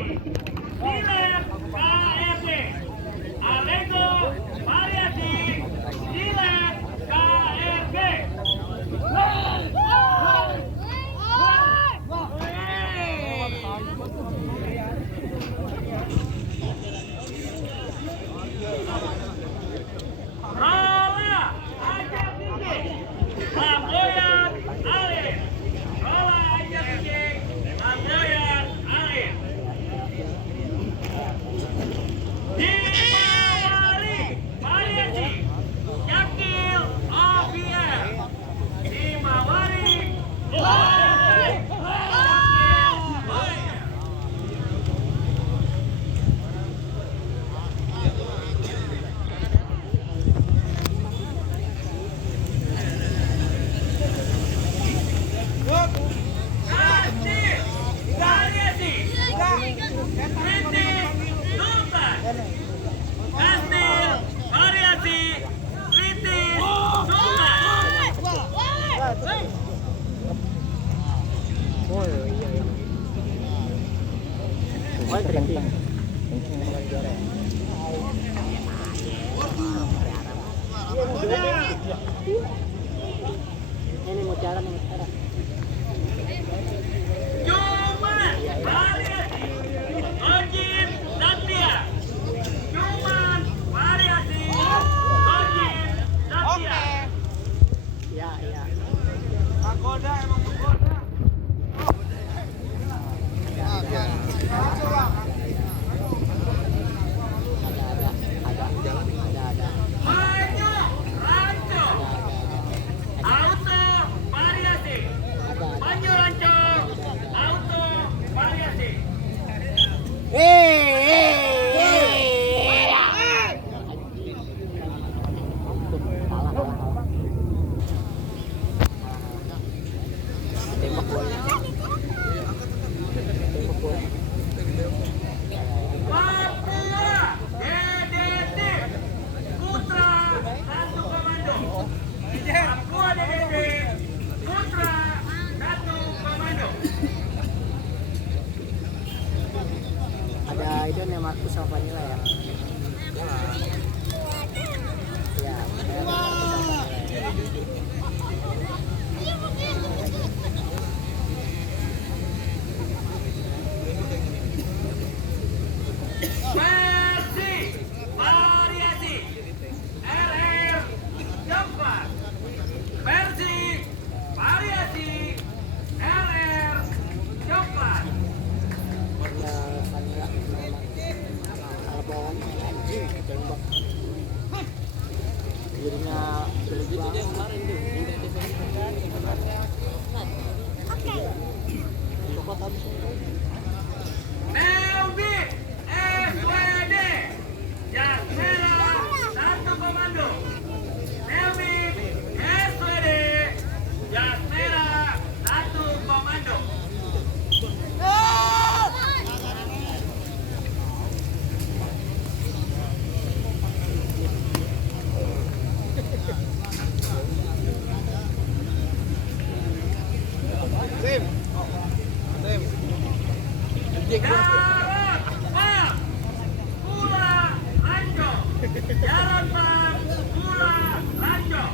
Silat KRD. Alego variasi silat KRD. Rola aja tinggi, Lamboyan Alif. Rola aja tinggi, Lamboyan Alif. Himawari variasi Yakil OVR. Himawari Ini mau jalan, ini mau jalan. Cuman variasi Ojin Satya. Cuman variasi Ojin Satya. Ya, ya. Pagoda emang pagoda. Maju Ranco. Auto variasi. Maju Ranco. Auto variasi. Tembak bola. Tembak bola. Papua DDT Putra Satu Komando. Papua DDT Putra Satu Komando. Ada itu nih Markus sama Vanilla ya. Ya, ada Markus sama Vanilla. Versi variasi RR Jepang. Versi variasi RR Jepang. Ada Vanilla kalau bawaan anjing tembak. Dirinya itu dia kemarin tuh. Oke. Pokok habis. Nelbi SWD Jas Merah Satu Komando. Nelbi SWD Jas Merah Satu Komando. Jarod Bang Pula Ranco. Jarod Bang Pula Ranco.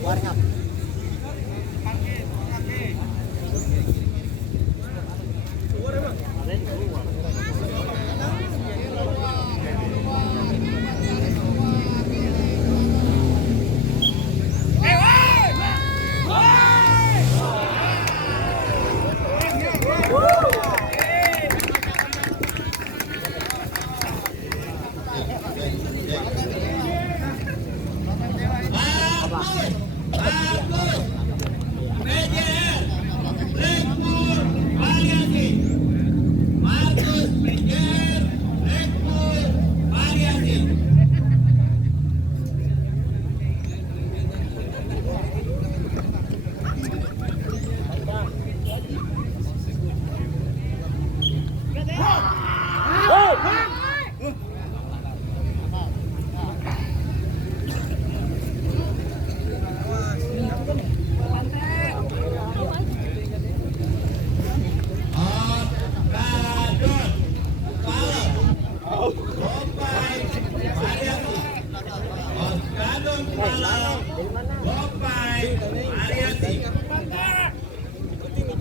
Warnya.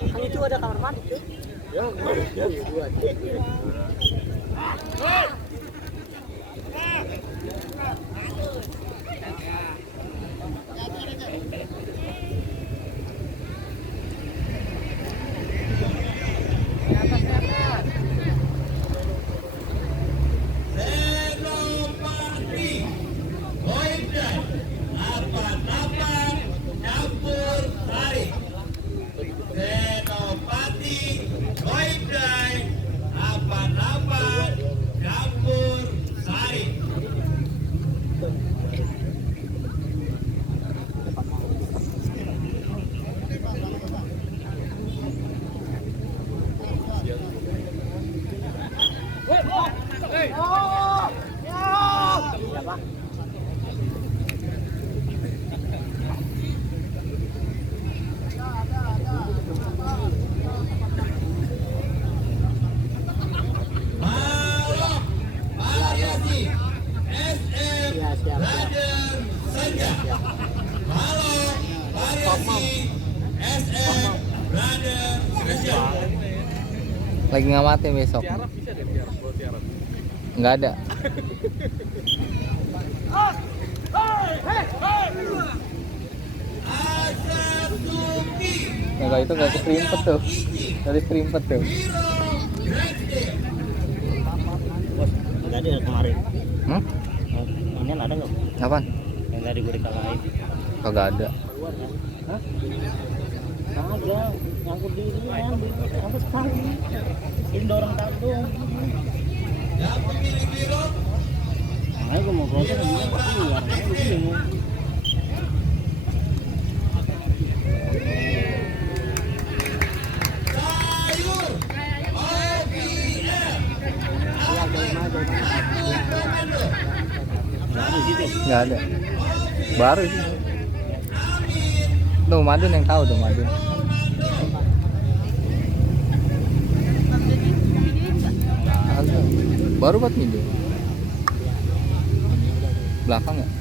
Kan itu ada kamar mandi tuh. Lagi ngamatin besok. Tiarap bisa deh, tiarap. Bawa tiarap. Nggak ada. Nah, kalau itu nggak keserimpet tuh. Tadi serimpet tuh. Bos, tadi ada kemarin. Ini ada nggak? Apaan? Yang tadi gue dikalahin. Kagak ada. Hah? Kagak, nyangkut di ini kan, sampai sekali. Ini dorong tabung. Makanya gue mau protes, gue keluar, gue bingung. Nggak ada. Baru sih. Tuh Madun yang tahu tuh Madun. Ada. Baru buat video. Belakang nggak?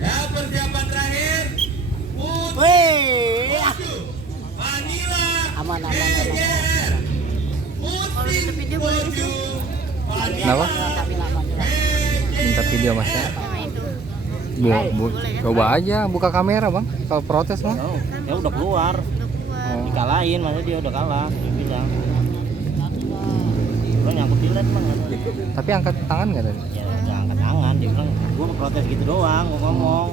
Ya, persiapan terakhir. Wih, Vanilla. aman. Kenapa? Minta video mas ya? Coba aja buka kamera bang. Kalau protes mah. Ya udah keluar, Oh. dikalahin, maksudnya dia udah kalah, dia bilang. Lo nyangkut di led bang. Tapi angkat tangan nggak tadi? Ya udah angkat tangan, dia bilang gua mau protes gitu doang, gua ngomong.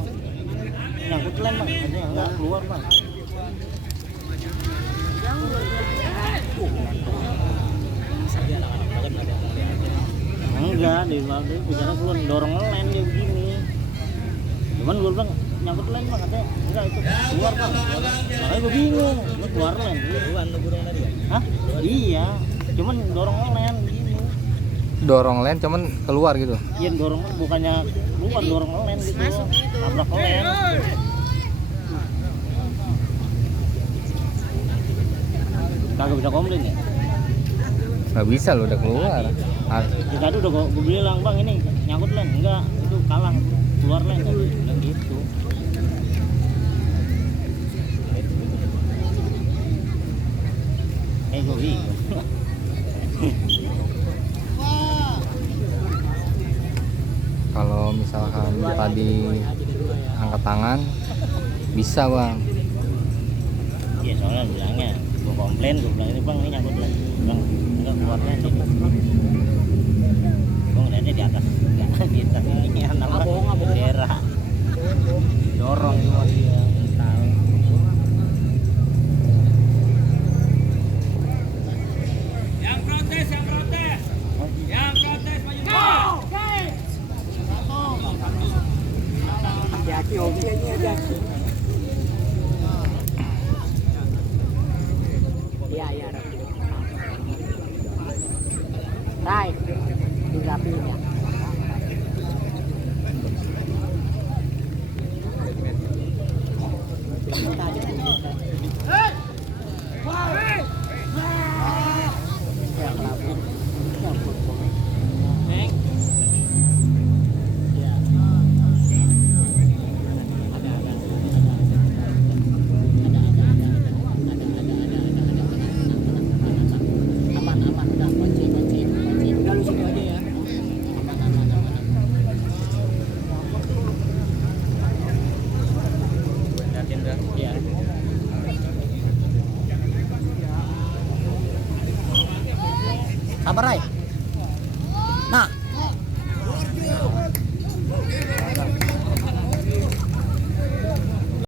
Nyangkut di led bang, aja enggak keluar bang. Enggak, dia bicara keluar dorong len dia begini. Cuman gue bilang nyangkut len bang, katanya enggak itu keluar bang. Makanya gue bingung, gue keluar len. Duluan tuh dorong tadi ya? Hah? Iya, cuman dorong len begini. Dorong len cuman keluar gitu. Iya dorong bukannya keluar dorong len gitu. Nabrak len. Kagak bisa komplain ya? Nggak bisa lo udah keluar. Ah, Ya, tadi udah gue bilang bang ini nyangkut len, enggak itu kalah keluar len tadi bilang gitu. Gue bingung. kalau misalkan tadi angkat tangan bisa bang. Iya soalnya bilangnya gue komplain, gue bilang ini bang ini nyangkut len, bang enggak keluar len ini. Gue ngeliatnya di atas, enggak di atas ini nama bendera. Dorong cuma dia tahu. Yang protes, yang protes. Yang protes maju mundur. Hati-hati hobi ini aja. Iya, iya. Right. Tiga pilihnya. Sabar, Ray.